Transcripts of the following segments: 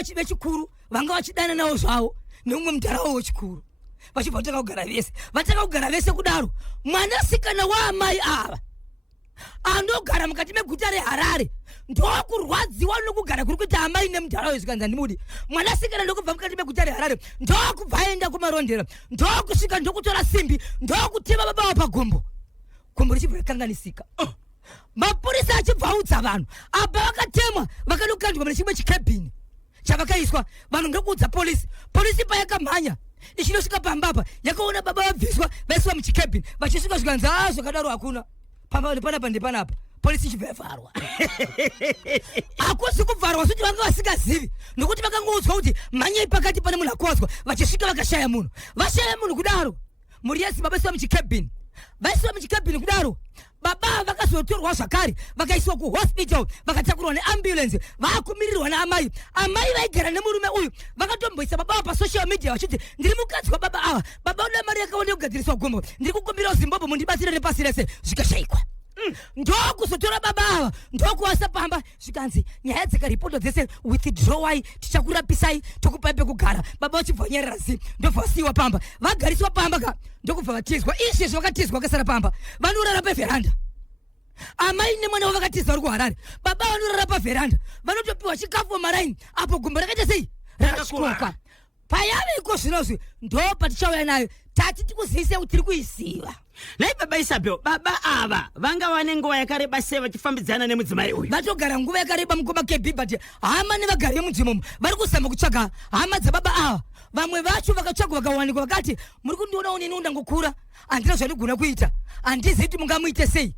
vachive chikuru vanga vachidana nawo zvavo neumwe mudharawo wechikuru vachibva vataka kugara vese kudaro mwanasikana waamai ava anogara mukati meguta reHarare ndokurwadziwa nokugara kuri kuita amai nemudharawo zvikanzi handimudi mwanasikana ndokubva mukati meguta reHarare ndokubva aenda kumarondera ndokusvika ndokutora simbi ndokutema baba wa pagumbo gumbo richibva rakanganisika mapurisa achibva audza vanhu apa vakatemwa vakanokandwa mune chimwe chikabhini chavakaiswa vanhu ndokuudza polisi payakamhanya ichinosvika pambapa yakaona baba vabviswa vaiswa muchikabhini vachisvika zvikanzi zvakadaro hakuna pamba panapa polisi ichibva yavharwa hakusi kubvarwa kuti vanga vasingazivi nokuti vakangoudzwa kuti mhanyai pakati pane munhu akozwa vachisvika vakashaya munhu kudaro mhuri yeZimbabwe vaiswa muchikabhini kudaro baba vakazotorwa zvakare vakaiswa kuhospital vakatakurwa neambulance vakumirirwa naamai vaigara nemurume uyu vakatomboisa baba ava pasocial media vachiti ndiri mukadzi wababa ava baba una mari yakawanda kugadziriswa gumbo ndiri kukumbirawo Zimbabwe mundibatsire nepasi rese zvikashayikwa ndokuzotora baba ava ndokuvasa pamba zvikanzi nyaya dzikaripoto dzese withdrawai tichakurapisai tokupai pekugara baba vachibva vanyarara zivi ndobva vasiyiwa pamba vagariswa pamba ka ndokubva vatizwa izvezvi vakatizwa vakasara pamba vanorara pavheranda amai nemwana wavo vakatizwa vari kuHarare baba vanorara pavheranda vanotopiwa chikafu maraini apo gumbo rakaita sei rakashikoka payaviko zvinozvi ndo patichauya nayo tati tikuzivise kuti tiri kuiziva nai baba Isabel baba ava vanga vane nguva yakareba sei vachifambidzana nemudzimai uyu vatogara nguva yakareba mukoma KB but hama nevagari vemudzimomo vari kuzama kutsvaga hama dzababa ava vamwe vacho vakatsvagwa vakawanikwa vakati muri kundiona unini undangokura handina zvandigona kuita handizivi kuti mungamuite sei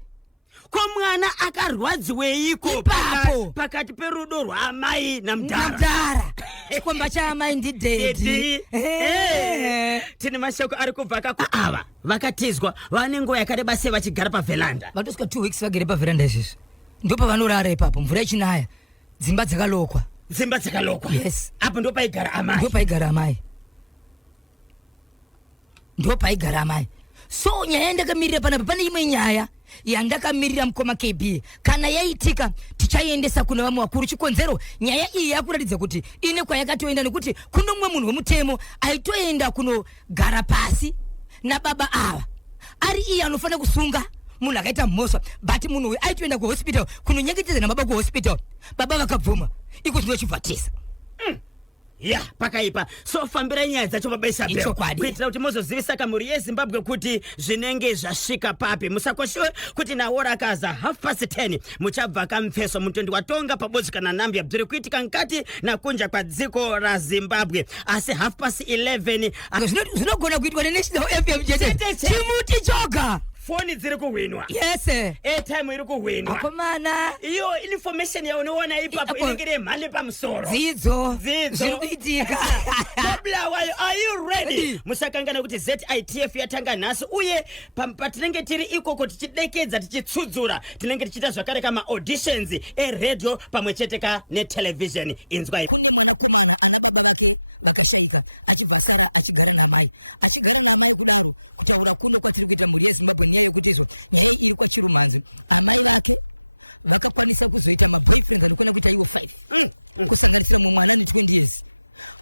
ko mwana akarwadziweiko ipapo pakati perudo rwaamai namudhara chikomba chaamai ndidhedhi tine mashoko ari kubva kakuava vakatizwa vane nguva yakareba sei vachigara pavheranda vatosvika 2 weeks vagere pavheranda izvizvi ndopa vanorara ipapo mvura ichinaya dzimba dzakalokwa yes apo ndopaigara amai so nyaya yandakamirira panapa pane imwe nyaya yandakamirira mukoma KB kana yaitika tichaiendesa kuna vamwe vakuru chikonzero nyaya iyi yakuratidza kuti ine kwayakatoenda nekuti kuno mumwe munhu wemutemo aitoenda kunogara pasi nababa ava ari iye anofanira kusunga munhu akaita mhosva but munhu uyu aitoenda kuhospital kunonyengetedza nababa kuhospital baba vakabvuma iko zvinochibvatisa pakaipa so fambirai nyaya dzacho baba Isabel kuitira kuti muzozivisa kamuri yeZimbabwe kuti zvinenge zvasvika papi musakoshiwe kuti nawo rakaza 10:30 muchabva kamupfeso mutondi watonga pabodzi kana Nambia bviri kuitika nkati nakunja kwa dziko raZimbabwe asi 11:30 zvinogona kuitwa neNational FM chimuti choga foni dziri kuhwinwa yes airtime iri kuhwinwa akomana iyo information yaunoona ipapo inenge mhale pamusoro dzidzo zviri kuitika Kabulawayo, are you ready? Musakangana kuti ZITF yatanga nhasi uye patinenge tiri ikoko tichidekedza tichitsudzura tinenge tichita zvakare kama auditions radio pamwe cheteka netelevision inzwa kune mwanakomana ana baba vake vakashayika achibva Sara achigara namai kudaro kutaura kuno kwatiri kuita muri yeZimbabwe nyaya yekutizwa nyaya iri kwa Chirumanzi amai vake vakakwanisa kuzoita maboyfriends anokona kuita iwo 5 kusanganisira mwana ni 20 years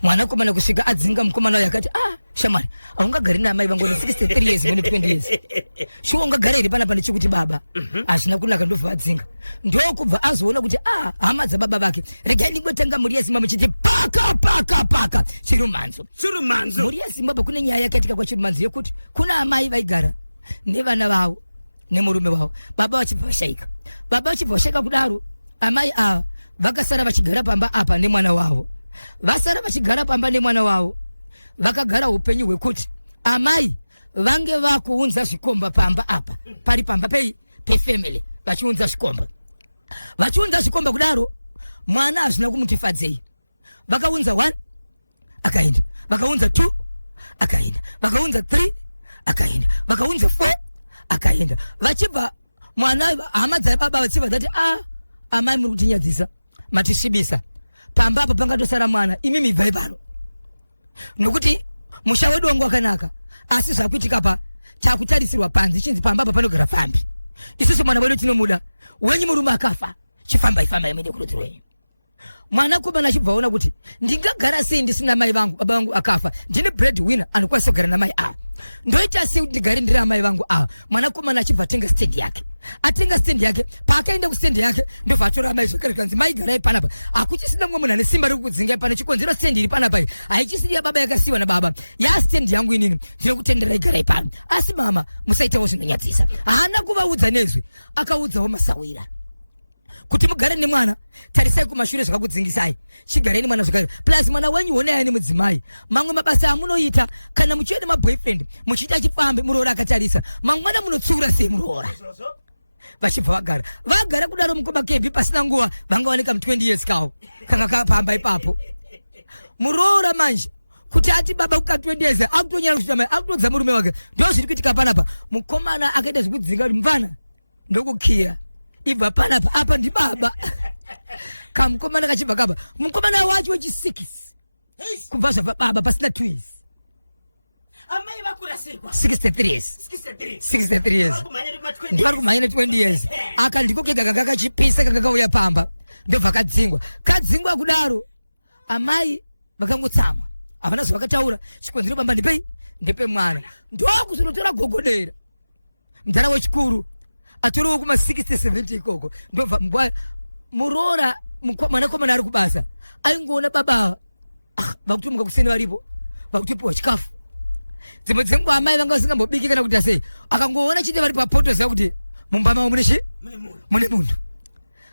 mwana komana kusvika adzinga mukomana wayo akati shamwari aungagari namai vangu 63 years ngone 20 years shuwa ungagara iri pana pane chikuti baba azvina kunaka ndobva adzinga ndokubva azoona kuti hama dzababa vake regai ndingotanga muri yeZimbabwe chiti paka Chirumanzo muri yeZimbabwe kune nyaya yakatika kwa Chirumanzo yekuti kuna amai vaigara nevana vavo nemurume wavo baba vachibva vashayika kudaro amai ava vakasara vachigara pamba apa nemwana wavo vasara vachigara pamba nemwana wavo vakagara upenyu hwekuti amai vange vakuunza zvikomba pamba apa pari pamba pefamily vachiunza zvikomba kudaro mwana hazvina kumutifadzei vakaunza 1 akaenda vakaunza 2 akaenda vakaunza 3 akaenda vakaunza 4 akaenda vachibva mwana hama dzababa vachibva dzati amai muri kutinyadzisa matisvibisa pamba apa pangatosara mwana imi mibvai pano nokuti musha wedu wangu wakanaka asi zvakuitika pa takutarisirwa panzi chinzi pamba apa panogara fambi isusu mwana wedu tinomuda wenyu murume akafa chifambai mende kurudziro yenyu Mwana kuba nachibvaona kuti ndingagara sei ndisina mai vangu baba vangu akafa ndine breadwinner anokwanisa kugara namai ndoita sei kuti ndigare ndiri amai vangu mwana kuba nachibva atenga stand yake atenga stand yake paakaenda ku stand yake ndobva atora amai zvakare kanzi mai garai panapa akuchisina mumwe munhu ane simba rekukudzingai pana chikonzero stand iri panapa haichisiri yababa yakasiyiwa nababa ya stand yangu inini ndiri kutenderai garai pano asi mama musaitawo zvinonyadzisa haana kuvaudza nezwi akaudzawo Masawira kuti mugare nemwana tarisai kumashure zvakakudzingisai chigareni mwana zvakare plus mwana wenyu honai ane mudzimai mamwe mabasa amunoita kana muchienda maboyfriend muchiita chifambe muroora akatarisa mangwana munotsura sei muroora vachibva vagara kudaro mukoba kebhi pasina nguva vangaoneka mu20 years kawo kanga kapamba ipapo muroora manje kuti ati baba kuka 20 years akutonyara kuchita akutodza murume wake ndo zviri kuitika panapa mukomana akaita zvekudzinga kuti mvana ndokukiya ibva panapa apa ndi baba kamukomana kachibva kapa mukomana wacho wechi6 kubva zvabva baba pasina 2 years amai vakura sekwa 63 years ndipari kumhanya 20 years aka ndiko kega kanga kachipisa kanga kauya pamba ndobva kadzingwa kudaro amai vakangotsamwa havana zvavakataura chikonzero bamba ndipe mwana ndokuzonotora gogodera mudhara wechikuru atoriwo kuma 60-70 ikoko ndobva mngwa muroora mwanakomana ari kubasa aingoona baba vakutomuka kuseni varipo vakutopiwa chikafu dzimwe dzenguva amai vanga vasingambobiki kana kuti sei akangoona chite vari papoto ziva kuti mumba mavo mune munhu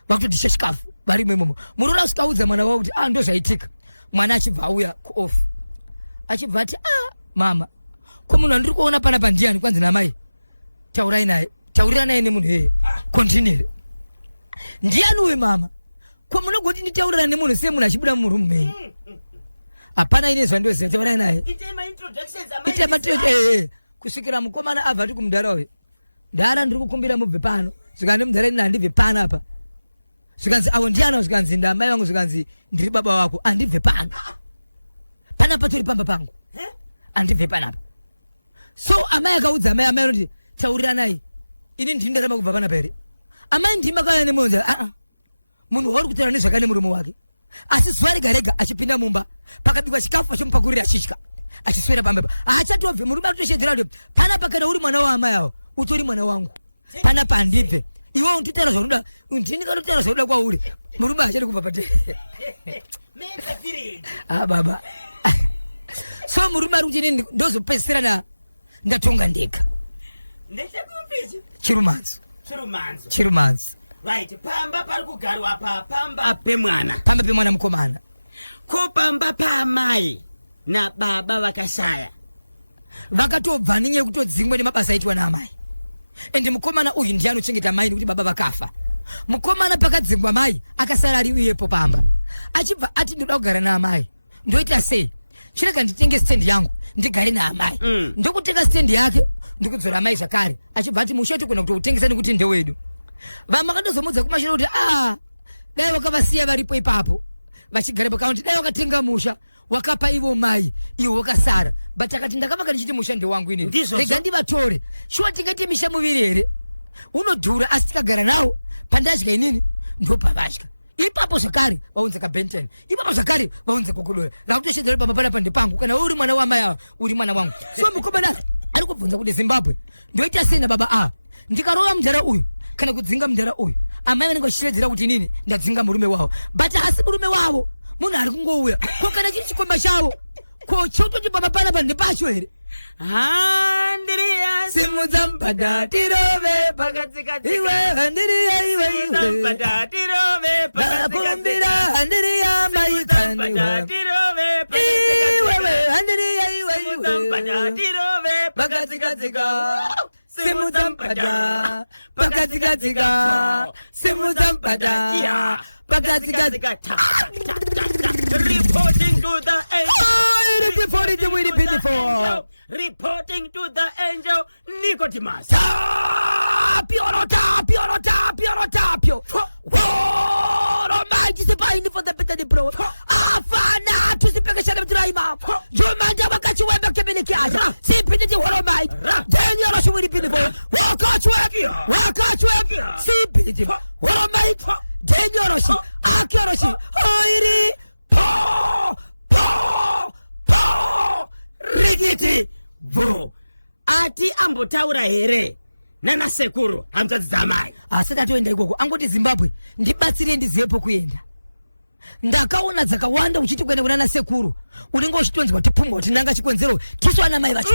vakutodisha chikafu varimo imomo muroora asvikaudza mwana wavo kuti ndo zvaitika mwana achibva auya kuoff achibva ati mama ko munhu andiri kuona panapa ndiani kwanzi namai taurai naye taurira naye nemunhu yeye continue ndiani uyu mama ko munogoti nditaurira nemunhu semunhu achibuda murumu mei hapana ine zvandoziva taurai naye kusvikira mukomana abva ati kumudhara uyu ndara ndiri kukumbira mubve pano zvikanzi mudhara ini handibve pano apa zvikanzi avo ndiana zvikanzi ndamai vangu zvikanzi ndiri baba wako handibve pano panapa tori pamba pangu handibve panapa so amai akaudza amai anoti taurira naye ini ndini ndaramba kubva panapa here amai ndima kaya nemonza munhu wauri kutaura nezvakane muromo wake asi zuva rega rega achipinda mumba pakabikwa chikafu achimupakurira achitya achiswera pambapa haachatobve murume atoshedzera kuti panapa kana uri mwana waamai avo utori mwana wangu panapa handibve iwe untotaura zvaunoda ndini kanotaura zvaunoda kwauri murume hachadi kubva patee baba so murume ari kuti ini ndozopedzisira ndatonga ndega chirumanzo right pamba pari kugarwa apa pamba pemwana mukomana ko pamba paamai nababa vakashaya vakatobva nenyaya yekutodzingwa nemabasa aitwa naamai ende mukomana uyu ndiye anochengeta mai nekuti baba vakafa mukomana pakadzingwa mai akasara ari iyepo pamba achibva ati ndoda kugara naamai ndoita sei chirega nditenge stendi yangu ndigare naamai ndokutenga stendi yake ndikudzora amai zvakare achibva ati musha togona kutotengesa nekuti ndewedu vamwe vakandozomudza kumashure kuti dai wakavasiya varipo ipapo vachigara pakaunti dai wakatenga musha wakapa ivo mai ivo wakasara but akati ndakavaka ndichiti musha ndewangu inini rega ndivatore shuwa tingaite misha muviri here unodhura asi tikagara nawo pandadya inini ndopavadya ipapo zvakare vaunza kabenten ipapo zvakare vaunza kokodora rakutoshedzera baba panapa ndepangu kana uri mwana wamai ava uri mwana wangu so mukomana ari kubvunza kuti Zimbabwe ndoita sei nababa ndikarova mudhara uyu kana kudzinga mudhara uyu amai vanenge vachishevedzera kuti inini ndadzinga murume wavo but hasi murume wavo munhu ari kungouya ko kana chiri chikomba chavo ko chototi baba panapa ndepacho here handiriya simudza mbada tirove pakatsika iwe handiriya iwe mbada tirove kumbira handiriya maikaniwa iwewe handiriya iwe mbada tirove pakatsika simudza mbada pakatsika simudza mbada pakatsika reporting to the angel. Reporting to the angel Nicodemus. Tapio. What Almighty is binding for the better bro. Afana to the Pekashana Draima. Jomanda Wakachi Weba Kabilikaja. Simply the What Almighty. Then you're also really beautiful. Walk out work. Simply the What Almighty. Then you're also akioroshi oiri po rikiti vo ati ambotaura here nana sekuru hamdzadzi amai asati atoenda ikoko angoti Zimbabwe ndibatsire ndiziyepo kuenda ndakaona dzakawanda uchiti kuenda kunana sekuru unenge uchitonzwa kuti pfumwa kuti nanga chikonzero tisu ana mai vacho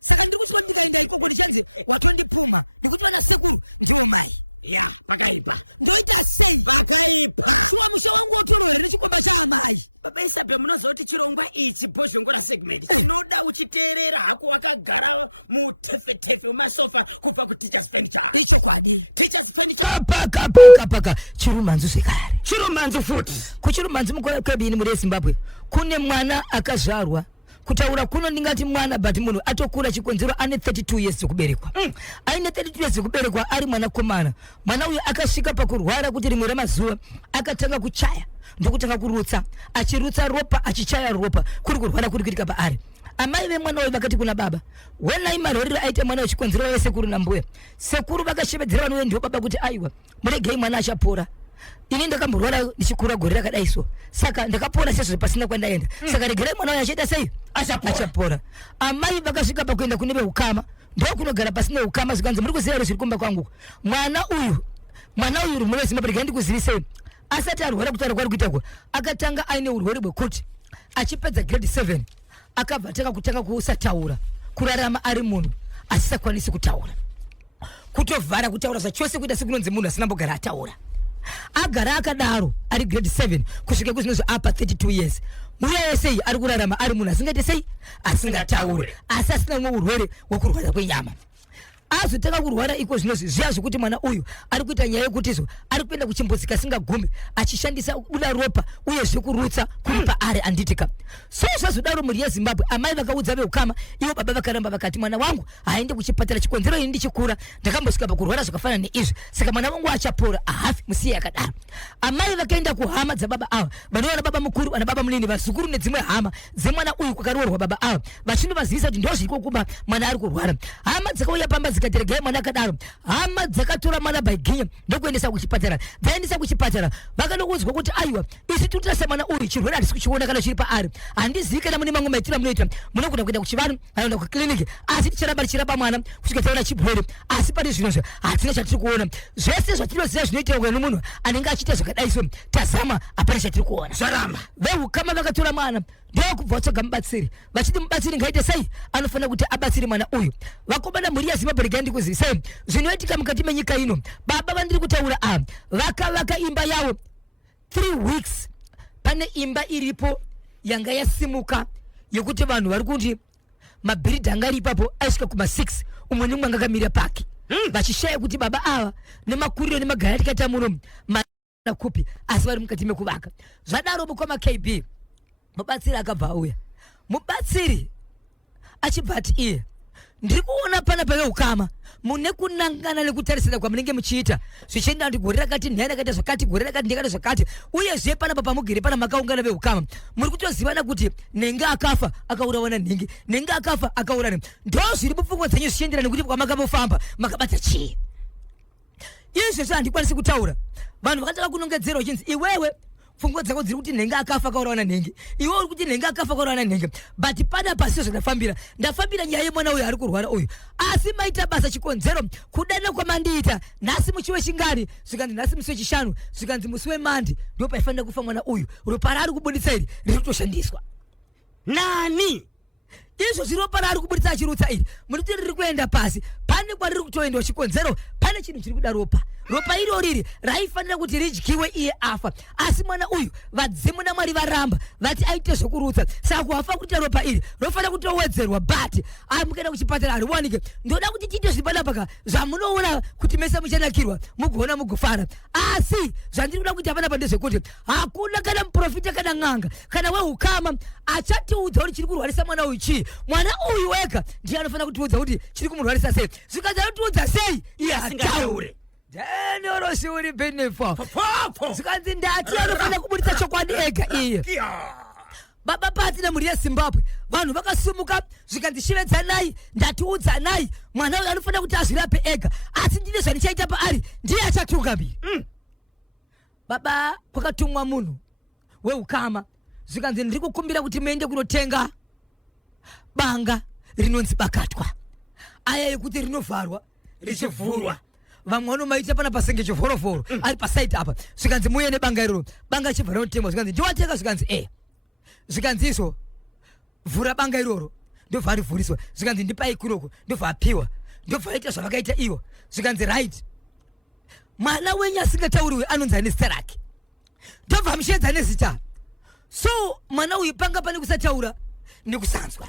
saka ndiri kusiko ndikaenda ikoko ndichanzi watondipfuma ndikuti vana sekuru ndiwo mai ya pakaipa ndoita sei pakaipa shuwa musha wangu otorore nechikomba cha amai baba Isabe munozoti chirongwa ichi bhozhongora segment chinoda uchiteerera hako wakagara mutefetefe umasofa kubva ku teachers furniture icho kwadi teachers furniture paka chirumanzu zvikare chirumanzu futi kuchirumanzu mukore kwebini muri Zimbabwe kune mwana akazvarwa kutaura kuno ndingati mwana but munhu atokura chikonzero ane 32 years kuberekwa aine 32 years kuberekwa ari mwana komana mwana uyu akasvika pakurwara kuti rimwe ramazuva akatanga kuchaya ndokutanga kurutsa achirutsa ropa achichaya ropa kuri kurwara kuri kuitika paari amai vemwana uyu vakati kuna baba wenai marorero aite mwana wechikonzero wesekuru nambuya sekuru vakashevedzera vanhu vendiwo baba kuti aiwa muregei mwana achapora ini ndakamborwara ndichikura gore rakadai so saka ndakapora sezvo pasina kwandaenda saka regerai mwana uyu achaita sei achapora amai vakasvika pakuenda kune veukama ndokunogara pasina ukama zvikanzi muri kuziva zviri kumba kwangu mwana uyu rumwe Zimbabwe regai ndikuzivisei asati arwara kuti arwara kuitako akatanga aine urwere hwekuti achipedza grade 7 akabva kutanga kusataura kurarama ari munhu asisakwanisi kutaura kutovhara kutaura zvachose kuita sekunonzi munhu asina mbogara ataura agara akadaro ari grade 7 kusvika kuzvinozvo apa 32 years muya yese ari kurarama ari munhu asingaite sei asingataure asi asina umwe urwere hwekurwadza kwenyama azotanga kurwara iko zvinozvi zviya zvekuti mwana uyu ari kuita nyaya yekutizo ari kuenda kuchimbuzi kasingagumi achishandisa buda ropa uye zvekurutsa kuri paari anditika so zvazodaro mhuri yeZimbabwe amai vakaudza veukama ivo baba vakaramba vakati mwana wangu haende kuchipatara chikonzero ini ndichikura ndakambosvika pakurwara zvakafanana neizvi saka mwana wangu achapora hafi musiye akadaro amai vakaenda kuhama dzababa ava vanoona baba mukuru vana baba munini vazukuru nedzimwe hama dzemwana uyu kwakaroorwa baba ava vachinovazivisa kuti ndo zviri kokuba mwana ari kurwara hama dzakauya pamba dzikateregera mwana akadaro hama dzakatora mwana baiginya ndokuendesa kuchipatara dzaendesa kuchipatara vakanokuudzwa kuti aiwa isi tiritarisa mwana uyu chirwere handisi kuchiona kana chiri paari handizivi kana mune mamwe maitira munoita munogona kuenda kuchivanhu anoenda kukliniki asi ticharamba tichirapa mwana kusvika taona chirwere asi pane zvinozvo hatina chatiri kuona zvese zvatinoziva zvinoitirwa nomunhu anenge achiita zvakadai so tazama hapana chatiri kuona zvaramba veukama vakatora mwana ndokubva vatsvaga mubatsiri vachiti mubatsiri ngaite sei anofanira kuti abatsiri mwana uyu vakomana mhuri yaZimbabwe regai ndikuzivisei zvinoitika mukati menyika ino baba vandiri kutaura ava vakavaka imba yavo 3 weeks pane imba iripo yanga yasimuka yekuti vanhu vari kuti mabhiridha anga ari ipapo aisvika kuma6 umwe nemwe anga akamira pake vachishaya kuti baba ava nemakuriro nemagara atikaita muno kupi asi vari mukati mekuvaka zvadaro mukoma KB mubatsiri akabva auya mubatsiri achibva ati iye ndiri kuona pana paveukama mune kunangana nekutarisana kwamunenge muchiita zvichienda kuti gore rakati nhai rakaita zvakati gore rakati ndakati zvakati uyezve panapa pamugere pana makaungana veukama muri kutozivana kuti nenge akafa akaurawa nanhenge nenge akafa akaura nenge ndo zviri mupfungwa dzenyu zvichiendera nekuti kwamakambofamba makabata chii izvezvo handikwanisi kutaura vanhu vakataka kunongedzerwa chinzi iwewe pfungwa dzako dziri kuti nhenga akafa akaurawa nanhenge iwe uri kuti nhenga akafa akaurawa nanhenge but pana pasio ndafambira nyaya yemwana uyu ari kurwara uyu asi maita basa chikonzero kudana kwamandiita nhasi musi wechingari zvikanzi nhasi musi wechishanu zvikanzi musi wemandi ndo paifanira kufa mwana uyu ropa raari kubuditsa iri riri kutoshandiswa nani izvo zviro ari kubuditsa achirutsa iri muti riri kuenda pasi pane kwariri kutoendawo chikonzero pane chinhu chiri kuda ropa iroriri raifanira kuti ridyiwe iye afa asi mwana uyu vadzimu naMwari varamba vati aite zvokurutsa saka kuhafa kuita ropa iri rofanira kutowedzerwa but mukaenda kuchipatara hariwanike ndoda kuti tiite zvipanapaka zvamunoona kuti mese muchanakirwa mugoona mugofara asi zvandiri kuda kuti apanapa ndezvekuti hakuna kana muprofita kana n'anga kana weukama achatiudza kuti chiri kurwarisa mwana uyu chii mwana uyu wega ndiye anofanira kutiudza kuti chiri kumurwarisa sei zvikanzi anotiudza sei iye hataure Daniorosi uri benefo zvikanzi ndati anofanira kubuditsa chokwadi ega iye baba pati nemhuri yeZimbabwe vanhu vakasumuka zvikanzi shivedzanai ndatiudzanai mwana uyu anofanira kuti azvirape ega asi ndine zvandichaita paari ndiye achatungamira baba kwakatumwa munhu weukama zvikanzi ndiri kukumbira kuti muende kunotenga banga rinonzi bakatwa aya yekuti rinovharwa richivhurwa vamwe vanomaita pana pasenge chivhorovhoro ari pasaiti apa zvikanzi muye nebanga iroro banga chivhara notengwa zvikanzi ndiwatenga zvikanzi zvikanzi izvo vhura banga iroro ndobva rivhuriswa zvikanzi ndipai kuroko ndobva apiwa ndobva aita zvavakaita ivo zvikanzi right mwana wenyu asingatauriwe anonzi ane zita rake ndobva muchiedza nezita so mwana uyu panga pane kusataura nekusanzwa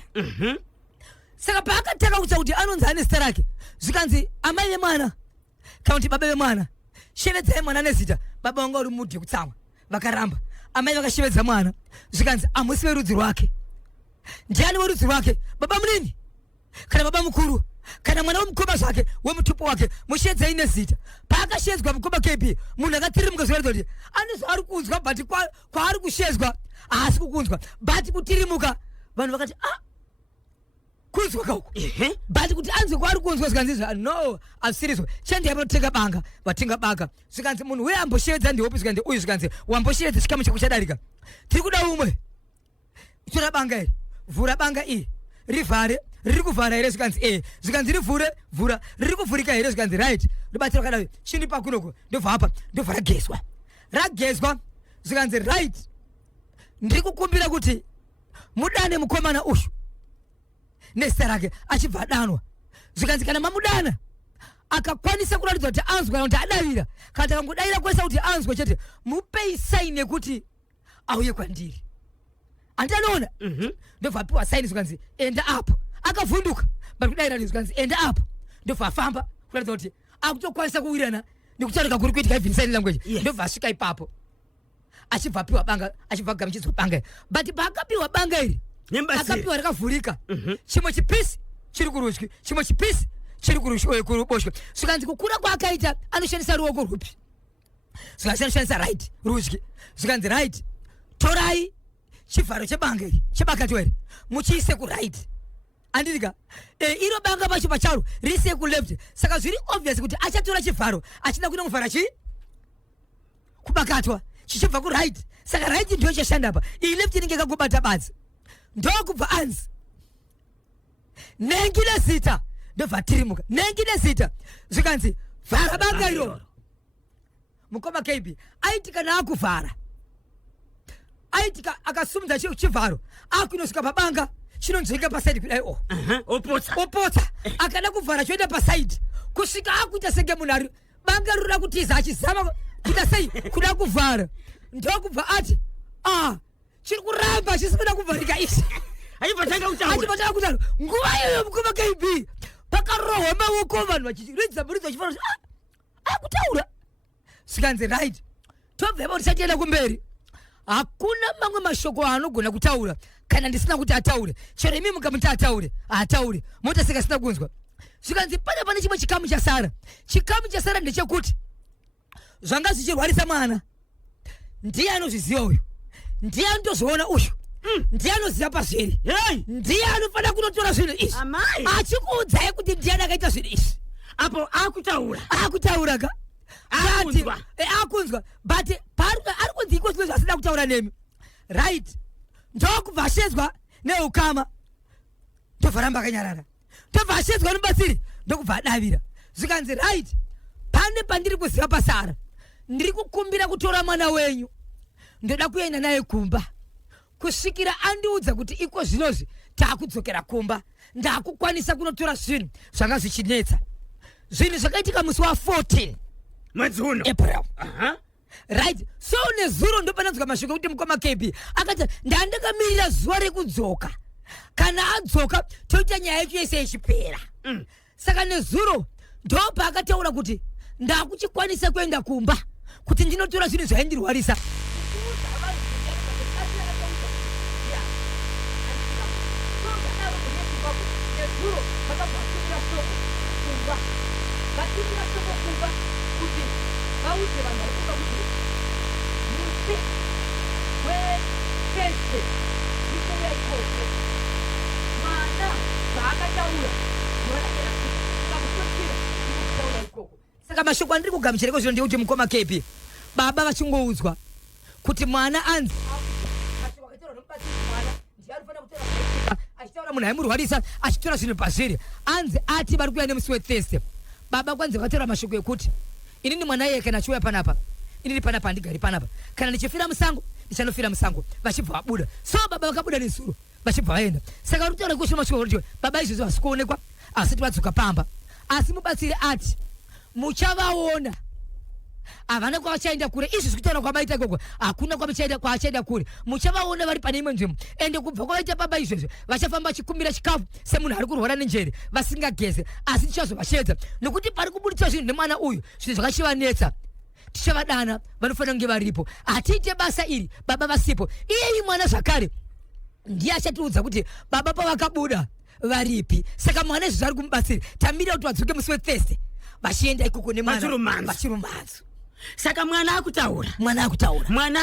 saka paakataka kuita kuti anonzi ane zita rake zvikanzi amai vemwana kana kuti baba vemwana shevedzai mwana nezita baba vanga uri mudhi kutsamwa vakaramba amai vakashevedza mwana zvikanzi hamusi verudzi rwake ndiani werudzi rwake baba munini kana baba mukuru kana mwana wemukoma zvake wemutupo wake mushedzei nezita paakashedzwa mukoma KP munhu akatirimuka zvoratidza kuti ane zvaari kunzwa but kwaari kushedzwa haasi kukunzwa but kutirimuka vanhu vakati kunzwa kauko but kuti anzwe kwaari kunzwa zvikanzi no asirizwa chandiyai panotenga banga vatenga banga zvikanzi munhu uye amboshevedza ndihopi zvikanzi uyu zvikanzi wamboshevedza chikamu chako chadarika tiri kuda umwe tora banga iri vhura banga iyi rivhare riri kuvhara here zvikanzi zvikanzi rivhure vhura riri kuvhurika here zvikanzi right ribatira kadavi chinipa kunoko ndobva apa ndobva ragezwa zvikanzi right ndiri kukumbira kuti mudane mukomana uyu nezita rake achibva adanwa zvikanzi kana mamudana akakwanisa kuratidza kuti anzwa kana kuti adavira kana takangodavira kwesa kuti anzwa chete mupei saini yekuti auye kwandiri andanoona ndobva apiwa saini zvikanzi enda apo akavhunduka bari kudavira zvikanzi enda apo ndobva afamba kuratidza kuti akutokwanisa kuwirana nekutaurika kuri kuitika even sign language ndobva asvika ipapo achibva apiwa banga achibva gamuchidzwa banga but paakapiwa banga iri akapiwa rakavhurika chimwe chipisi chiri kurudyi chimwe chipisi chiri kuruboshwe zvikanzi kukura kwaakaita anoshandisa ruoko rupi zvikanzi anoshandisa right rudyi zvikanzi right torai chivharo chebanga iri chebakatwa iri muchiise kuright andirika iro banga pacho pacharo riise kuleft saka zviri obvious kuti achatora chivharo achida kuenda kuvhara chii kubakatwa chichibva kuright saka right ndiyo chashanda apa iyi left inenge yakagobata badzi ndokubva anzi nengine zita ndobva tirimuka nengine zita zvikanzi vhara banga iroro mukoma KB aiti kana akuvhara aiti akasumudza chivharo akuinosvika pabanga chinonzwika pasaidi kudai opotsa akada kuvhara choenda pasaidi kusvika akuita senge munhu ari banga rinoda kutiza achizama kuita sei kuda kuvhara ndokubva ati chiri kuramba chisikuda kuvharika isi achipatanga kutaro nguva iyoyo mukoma KB pakarohwa maoko vanhu vachiridza muridzi vachifana akutaura zvikanzi right tobvepo tisatienda kumberi hakuna mamwe mashoko anogona kutaura kana ndisina kuti ataure chero imi mukamuti ataure motaseka sina kunzwa zvikanzi pane chimwe chikamu chasara ndechekuti zvanga zvichirwarisa mwana ndiye anozviziva uyu ndiye anotozoona uyu ndiye anoziva pazviri ndiye anofanira kunotora zvinhu izvi achikuudzai kuti ndiani akaita zvinhu izvi apo akutaura ka akunzwa but ari kunziko zvino zvisina kutaura nemi right ndokubva ashedzwa neukama ndobva ramba akanyarara ndobva ashedzwa nobatsiri ndokubva adavira zvikanzi right pane pandiri kuziva pasara ndiri kukumbira kutora mwana wenyu ndoda kuenda naye kumba kusvikira andiudza kuti iko zvinozvi taakudzokera kumba ndakukwanisa kunotora zvinhu zvanga zvichinetsa zvinhu zvakaitika musi wa14 mwedzi uno April right so nezuro ndopananzwa mashoko kuti mukoma KB akati ndandakamirira zuva rekudzoka kana adzoka toita nyaya yetu yese ichipera saka nezuro ndopa akataura kuti ndakuchikwanisa kuenda kumba kuti ndinotora zvinhu zvaindirwarisa saka mashoko andiri kugamuchireko zvino ndikuti mukoma KB baba vachingoudzwa kuti mwana anzi achitaura munhu aimurwarisa achitora zvinhu pazviri anzi ati vari kuuya nemusi wethesday. Baba kwanzi vakatora mashoko ekuti inini mwana iye kana achiuya panapa inini panapa handigari panapa, kana ndichifira musango ndichanofira musango. Vachibva vabuda, so baba vakabuda nezuro vachibva vaenda. Saka vari kutaura kusho mashoko kuti baba izvozvo hasi kuonekwa asati vadzoka pamba, asi mubatsiri ati muchavaona. Havana kwavachaenda kure, izvi zvikutaura kwavaita ikoko hakuna kwavachaenda kure, muchavaona vari pane imwe nzvimbo. Ende kubva kwavaita baba izvozvo vachafamba vachikumbira chikafu semunhu ari kurwara nenjere vasingageze, asi tichazovashedza nokuti pari kubuditswa zvinhu nemwana uyu zvinhu zvakachivanetsa. Tichavadana vanofanira kunge varipo, hatiite basa iri baba vasipo. Iyeye mwana zvakare ndiye achatiudza kuti baba pavakabuda varipi. Saka mwana izvozvo ari kumubatsira, tamirira kuti vadzoke musi wethesday vachienda ikoko nemwana vachirumanzo. Saka mwana akutaura, mwana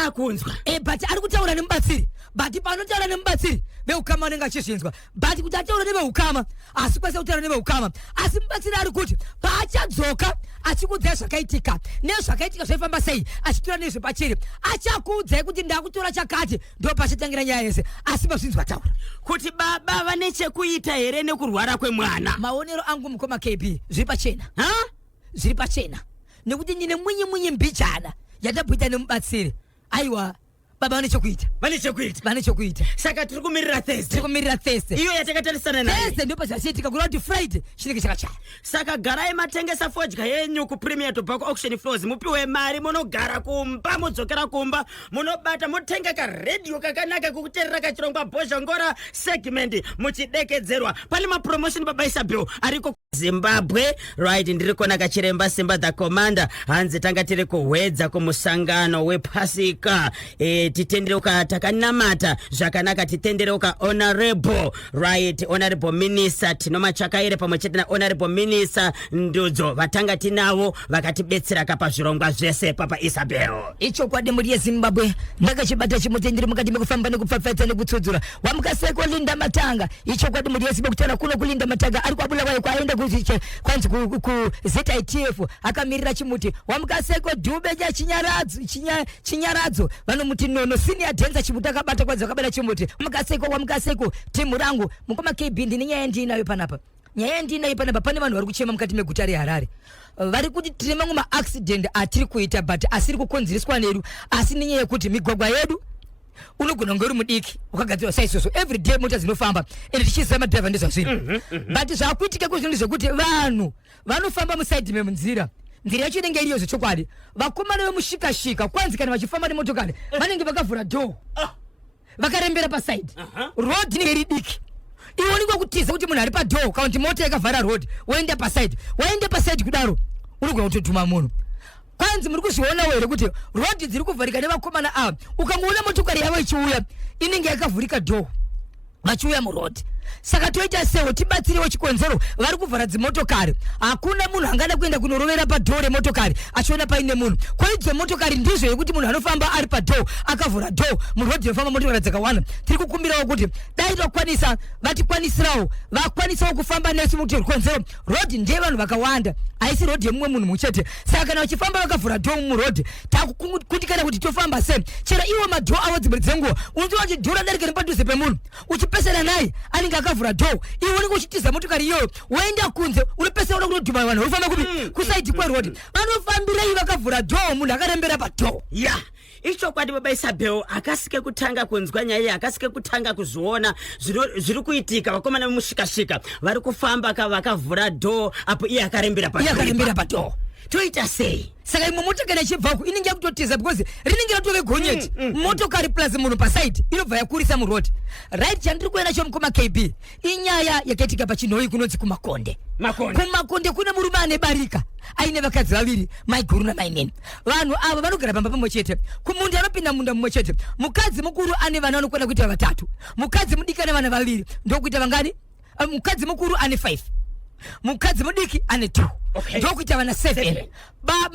akunzwa, but ari kutaura nemubatsiri, but panotaura nemubatsiri veukama vanenge achizvinzwa, but kuti ataura neveukama asi kwasa kutaura neveukama. Asi mubatsiri ari kuti paachadzoka achikuudzai zvakaitika nezvakaitika zvaifamba sei, achitora nezve pachiri achakuudzai kuti ndakutora chakati, ndo pachatangira nyaya yese. Asi mazvinzwa taura kuti baba vane chekuita here nekurwara kwemwana. Maonero angu mukoma KB zviri pachena nekuti ndine mwinyi mbijana yandabhuita nemubatsiri. Aiwa baba vane chekuita. Saka tiri kumirira Thursday iyo yatakatarisana nayo. Thursday ndipo zvachiitika kuti Friday chinenge chakachaya. Saka garai matengesa fodya yenyu kuPremier Tobacco Auction Floors, mupiwe mari munogara kumba, mudzokera kumba munobata mutenga karedio kakanaka kukuteerera kachirongwa Bozhongora segment muchidekedzerwa. Pane mapromotion baba Isabel ariko Zimbabwe, right? Ndiri kona kachiremba Simba the Commander hanzi tanga tiri kuhwedza kumusangano wePasika. Titenderoka takanamata zvakanaka, titenderoka honorable, right? Honorable Minister tinomachakaire pamwe chete na honorable Minister Ndudzo vatanga tinavo vakatibetsera kapa zvirongwa zvese papa Isabel. Icho kwadi muri yeZimbabwe ndakachibata chimutenderi mukati mekufamba nekupfapfadza nekutsudzura wamukaseko Linda Matanga. Icho kwadi muri yeZimbabwe kutana kuno kulinda Matanga ari kwabula kwayo kwaenda kwanzi ku ZITF akamirira chimuti wamukaseko Dube ja chinyaradzo vanomuti nono senior dancer chimuti akabata kwanzi akabata chimuti wamukaseko timu rangu mukoma KB. Ndine nyaya ndinayo panapa, pane vanhu vari kuchema mukati meguta reHarare vari kuti tine mamwe maaccident atiri kuita but asiri kukonzereswa nedu, asi nenyaya yekuti migwagwa yedu unogona kunge uri mudiki wakagadzirwa saizvozvo every day mota dzinofamba ende tichiziva madhiraivha ndezvazvino. But zvakuitika kuzvinhu zvokuti vanhu vanofamba musaidhi memunzira, nzira yacho inenge iriyo zvechokwadi. Vakomana vemushikashika kwanzi kana vachifamba nemotokari vanenge vakavhura door vakarembera pasaidhi road inenge iri diki. Iwonikwa kutiza kuti munhu ari padhoo kana kuti mota yakavhara road waenda pasaidhi kudaro unogona kutotuma munhu. Kwanzi muri kuzviona here kuti road dziri kuvharika nevakomana ava, ukangoona motokari yavo ichiuya inenge yakavhurika dhoo vachiuya muroad. Saka toita sewo tibatsirewo chikonzero vari kuvhara dzimotokari. Hakuna munhu angada kuenda kunorovera padhoo remotokari achiona paine munhu. Kwaidzo motokari ndizvo yekuti munhu anofamba ari padhoo akavhura dhoo murodhi inofamba motokari dzakawanda. Tiri kukumbirawo kuti dai tokwanisa vatikwanisirawo vakwanisawo kufamba nesu muti konzero rodhi ndiye vanhu vakawanda haisi rodhi yemumwe munhu muchete. Saka kana vachifamba vakavhura dhoo murodhi takukundikana kuti tofamba sei. Chera iwo madhoo avo dzimwe dzenguva unoti wachidhura darika nepadhuze pemunhu uchipesana naye anenge akavhura dhoo, iwe unenge uchitiza motokari iyoyo waenda kunze unopesera uda kunodhuma vanhu urifamba kupi kusaidhi kwerodhi vanofambirei vakavhura dhoo munhu akarembera padhoo. Icho kwadi baba Isabel akasike kutanga kunzwa nyaya, akasike kutanga kuzviona zviri kuitika. Vakomana vemushikashika vari kufamba vakavhura dhoo apo iye akarembera padhoo. Toita sei? Saka imwe motokari ichibva ku inenge yakutotiza because rinenge ratove gonyeti motokari plus munhu pasaidhi inobva yakurisa murodhi. Right, chandiri kuenda cho mukoma KB inyaya yakaitika pachinhoi kunonzi kumakonde. Kumakonde kuna murume ane barika aine vakadzi vaviri maiguru namainene. Vanhu ava vanogara pamba pamwe chete, kumunda anopinda munda mumwe chete. Mukadzi mukuru ane vana vanokwenda kuita vatatu, mukadzi mudiki ane vana vaviri ndokuita vangani. Mukadzi mukuru ane 5, mukadzi mudiki ane 2 ndokuita vana 7.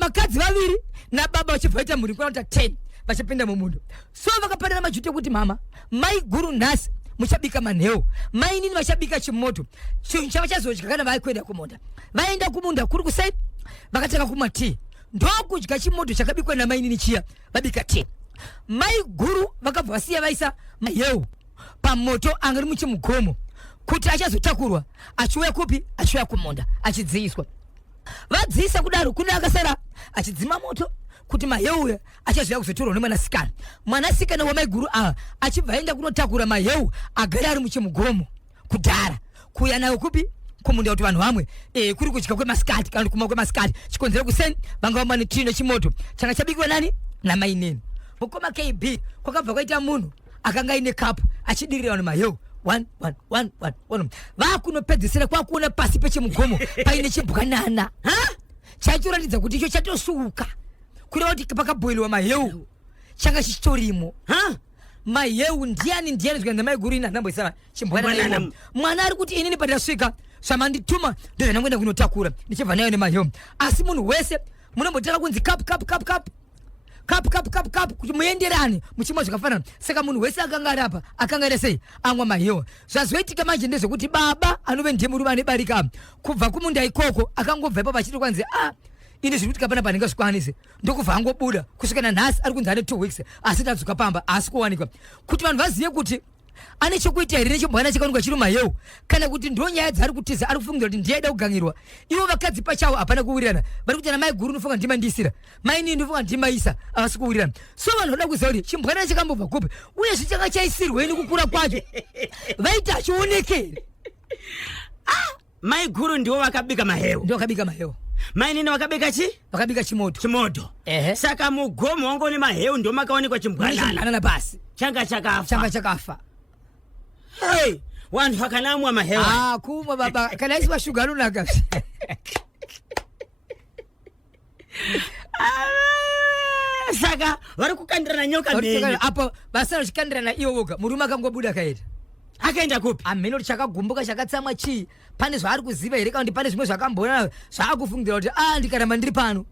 Makadzi vaviri nababa vachibvaita mhuri kuita 10 vachipinda mumundo. So vakapanana majute kuti mama mai guru nhasi muchabika manhewu, mai nini vachabika chimoto, chinhu chavachazodya kana vaikwenda kumunda. Vaenda kumunda kuri kusai vakatanga kumwa tea ndokudya chimoto chakabikwa na maini nichiya babika te mai guru vakabva vasiya vaisa mayewu pamoto angari muchimugomo kuti achazotakurwa achiuya kupi achiuya kumonda achidziiswa vadziisa kudaro kune akasara achidzima moto kuti mayewu achazoya kuzotorwa mwanasikana wamaiguru achibva aenda kunotakura mayewu agari ari muchimugomo kudhara kuya nayo kupi kumunda kuti vanhu vamwe kuri kudya kwemasikati kana kumwa kwemasikati chikonzera kuseni vanga vamane tino chimoto changa chabikiwa nani namaineni mukoma KB kwakabva kwaita munhu akanga ine kapu achidirira vanhu mayewu 1 vakunopedzisira kwakuona pasi pechimugomo paine chibwanana chachiratidza kuti icho chatosuka kureva kuti pakabhoiliwa mahewu changa chichitorimo mahewu ndiani zvikanza maiguru ina ndamboisana chimbwanana mwana ari kuti inini pandasvika zvamandituma ndozvandangoenda kunotakura ndichibva nayo nemahewu asi munhu wese munombotaka kunzi kapu kuti muenderane muchimwa zvakafanana saka munhu wese akanga ari apa akanga ari sei amwa mahewu zvazoitika manje ndezvekuti baba anove ndiye murume anebarika kubva kumunda ikoko akangobva ipapo achiti kwanzi ini zviri kuti kapana panenge zvikwanise ndokubva angobuda kusvikana nhasi ari kunzi ane 2 weeks asi tadzoka pamba asi kuwanikwa kuti vanhu vazive kuti ane chekuita here nechibwana chakawanikwa chiri mahewu kana kuti ndo nyaya dzari kutiza ari kufungira kuti ndiye aida kugangirwa ivo vakadzi pachavo hapana kuwirirana vari kuti ana mai guru ndofunga ndimandisira maini ndofunga ndimaisa avasi kuwirirana so vanhu vada kuziva kuti chimbwana chakambobva kupi uye zvichanga chaisirweni kukura kwacho vaiti achionekere mai guru ndiwo vakabika mahewu mainini wakabika vakabika chimoto saka mugomo wangu ni mahewu ndo makaonekwa chimbwanana basi changa chakafa hey wantu vakanamwa mahewu kumwa baba kana isi mashuga anonaka saka vari kukandirana nyoka neni apo basa vachikandirana iwo voga murume akangobuda akaenda kupi amheno kuti chakagumbuka chakatsamwa chii pane zvaari kuziva here kana kuti pane zvimwe zvakambona zvaakufungira kuti ndikaramba ndiri pano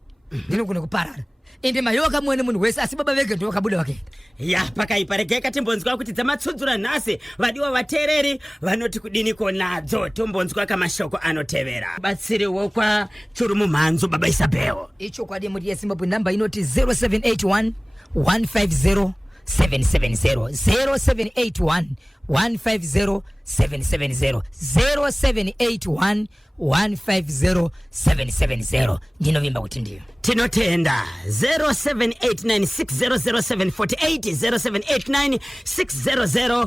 ndinogona kuparara ende mahewu akamuone munhu wese asi baba vege ndo vakabuda vakaenda ya pakaipa regai katimbonzwa kuti dzamatsudzura nhasi vadiwa vateereri vanoti kudiniko nadzo tombonzwa kamashoko anotevera batsiriwo kwa churu mumhanzo baba Isabel ichokwadi muri yezimbabwe namba inoti 0781 150 770 0781 150 770 0781 150 770 ndinovimba kuti ndiyo tinotenda 0789600748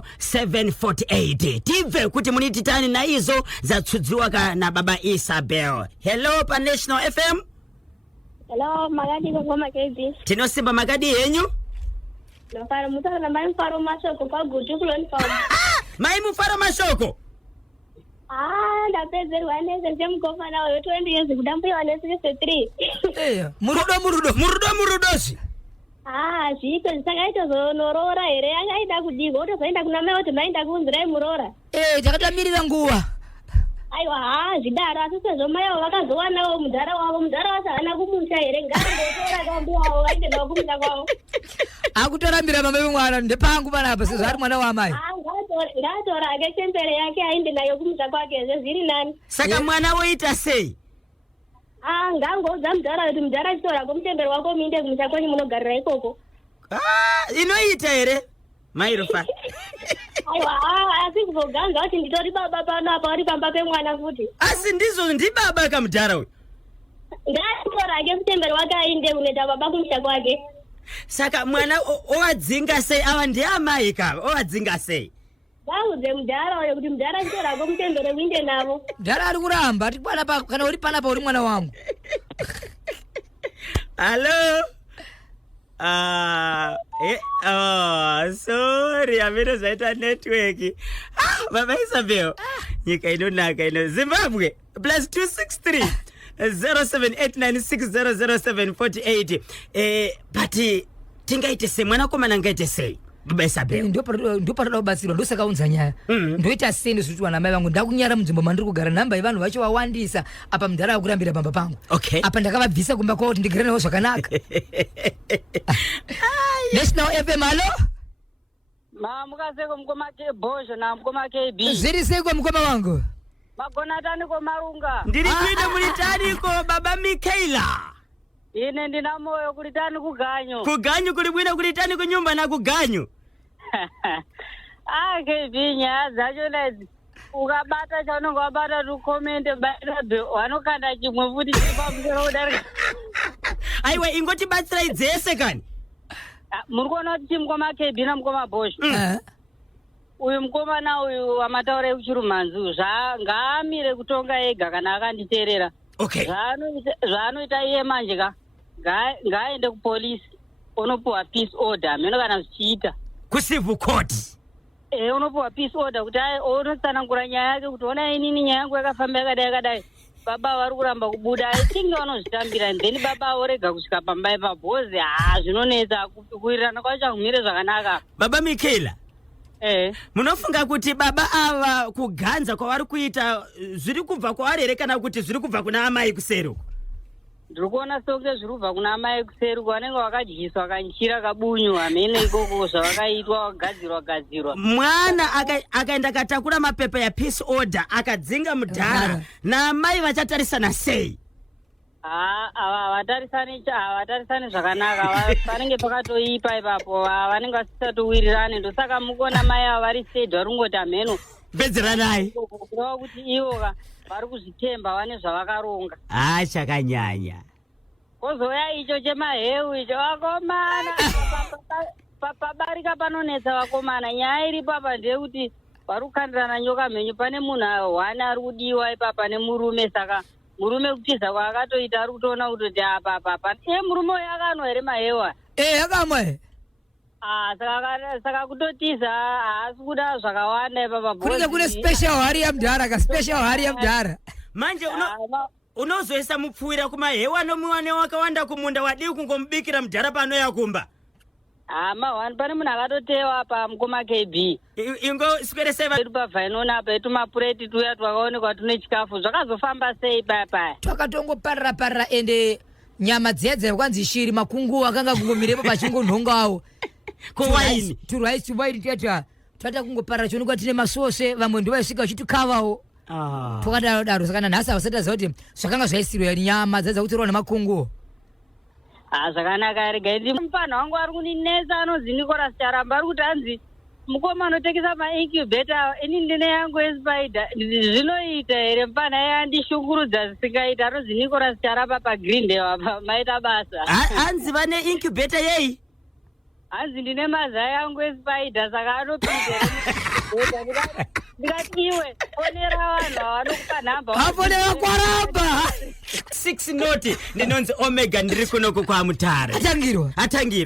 0789600748 tibve kuti munititani naizo dzatsudziwa na baba Isabel. Hello pa National FM. Hello Magadi ngoma KB. Tinosimba Magadi yenyu. Nafara mutana na mai mfaro mashoko kwa gutu kuloni kwa mai mfaro mashoko ndapedzerwa nezvemukoma nawo 20 years kudambuya ne 63 murudozi zviko zvisakaita zonorora here akaida kudiko otozoenda kuna mai kuti maenda kunzirai murora takatamirira nguva aiwa zvidaro asi sezvo mai avo vakazowanawo mudhara wavo haana kumusha here ngaandotora kambi wavo vaendenawo kumusha kwavo akutorambira mama vemwana ndepangu panapa sezvo ari mwana wamai ngatora ake chembere yake aende nayo kumusha kwake zviri nani saka mwana woita sei ngangoudza mudhara kuti mudhara achitora komuchembere wako muinde kumusha kwenyu munogarira ikoko inoita here mairofa aiwa asi kuzoganza kuti nditori baba pano apa uri pamba pemwana futi asi ndizo ndibaba kamudhara uyu ngatora ake muchembere wake ainde kunoita baba kumusha kwake saka mwana owadzinga sei ava ndiamai kava owadzinga sei ngaudze mudhara uyo kuti mudhara achitorako mutembere kuinde navo mudhara ari kuramba ati kana uri panapa uri mwana wangu Hello sorry amene zvaita network baba Isabel nyika inonaka ino Zimbabwe +263 0789600748 but tingaite sei mwana komana ngaite sei baba Isabel ndo parada kubatsirwa ndosakaunza nyaya ndoita sende zvituwa na mai vangu ndakunyara munzvimbo mandiri kugara namba yevanhu vacho wawandisa apa mudhara akurambira pamba pangu apa ndakavabvisa kumba kwavo kuti ndigare navo zvakanaka National FM halo mukaseko mukoma kebhozho na mukoma KB zviri seiko mukoma wangu magona taniko marunga ndiri kuita mulitaniko baba Mikaela ine ndina moyo kulitani kuganyu. Kuganyu kuli bwino kulitani kunyumba na kuganyu. KB nyaya dzacho lezi ukabata chaunenge wabata tukomende bairabe wanokanda chimwe futi chipamusoro kudarika. Aiwa ingoti batsirai dzese kani. Muri kuona kuti mukoma KB namukoma Bosch. Uyu mukomana uyu wamataura ekuchirumanzu ngaamire kutonga ega kana akanditeerera. Okay. Zvaanoita iye manje ngaaende kupolisi unopuwa peace order meno kana zvichiita. Kucivil court. Unopuwa peace order kuti unotsanangura nyaya yake kuti ona inini nyaya yangu yakafamba yakadai. Baba vari kuramba kubuda tinge vanozvitambira then baba vorega kusvika pamba ipabhozi zvinonetsa kuwirirana kwacho kumire zvakanaka. Baba Michaela. Munofunga kuti baba ava kuganza kwavari kuita zviri kubva kwavari here kana kuti zviri kubva kuna amai kuseri? Ndiri kuona sokunge zviri kubva kuna amai kuseri vanenge vakadyiswa kanchira kabunyu hamene ikoko zvavakaitwa gadzirwa. Mwana akaenda akatakura mapepa ya peace order akadzinga mudhara naamai vachatarisana sei? Havatarisani zvakanaka panenge pakatoipa ipapo vanenge vasisatowirirani ndosaka mukona mai ava vari said vari kungoti hameno pedzeranai kureva kuti ivo vari kuzvitemba vane zvavakaronga. Chakanyanya. Kozouya icho chemaheu icho vakomana pabarika panonetsa vakomana. Nyaya iri papa ndeyekuti vari kukandirana nyoka mhenyu. Pane munhu hwane ari kudiwa ipapa nemurume saka murume kutiza kwaakatoita ari kutoona kutoti apa murume uyu akanwa here mahewa akamwa saka kutotiza haasi kuda zvakawanda ipapa kunenge kune special hari yamudhara manje unozoisa mupfuwira kumahewa anomwiwa newakawanda kumunda wadii kungomubikira mudhara pano yakumba. Mahwani pane munhu akatotewa pamukoma KB ingo sikwereseva pavhainona apa etumapureti tuya twakaonekwa tune chikafu zvakazofamba sei paya twakatongoparira ende nyama dziya kwanzi shiri makungu akanga kungomirepo pachingonhongawo kuwaini turice tuwaini tiyata twata kungoparira chionekwa tine masose vamwe ndivaisvika vachitokavawo twakadaro saka nanhasi avasati aziva kuti zvakanga zvaisirwa nyama dzadza kutorwa nemakungu. Zvakanaka rega ndi mupana wangu ari kuninesa anonzi Nicholas Charamba ari kuti hanzi mukoma anotekesa maincubator ini ndine yangu eSpider zvinoita here mupana yandishungurudza zvisingaita anonzi Nicholas Charamba paGreendale apa maita basa. Hanzi vane incubator yei? Hanzi ndine mazai yangu eSpider saka anopinda ndikati iwe fonera vanhu vanokupa nhamba afonera kwaramba 6 noti ndinonzi Omega ndiri kunoku kwaMutare atangirwa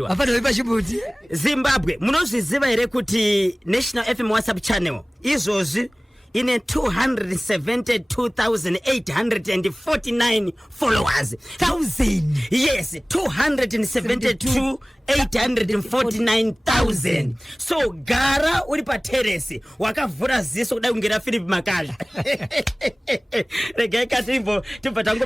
afanira pachibuti Zimbabwe. Munozviziva here kuti National FM WhatsApp channel izvozvi ine 272,849 followers. 1000. Yes, 272,849,000. So gara uri pateresi wakavhura ziso kudai kungera Philip Makazha. Regai katimbo tibva tango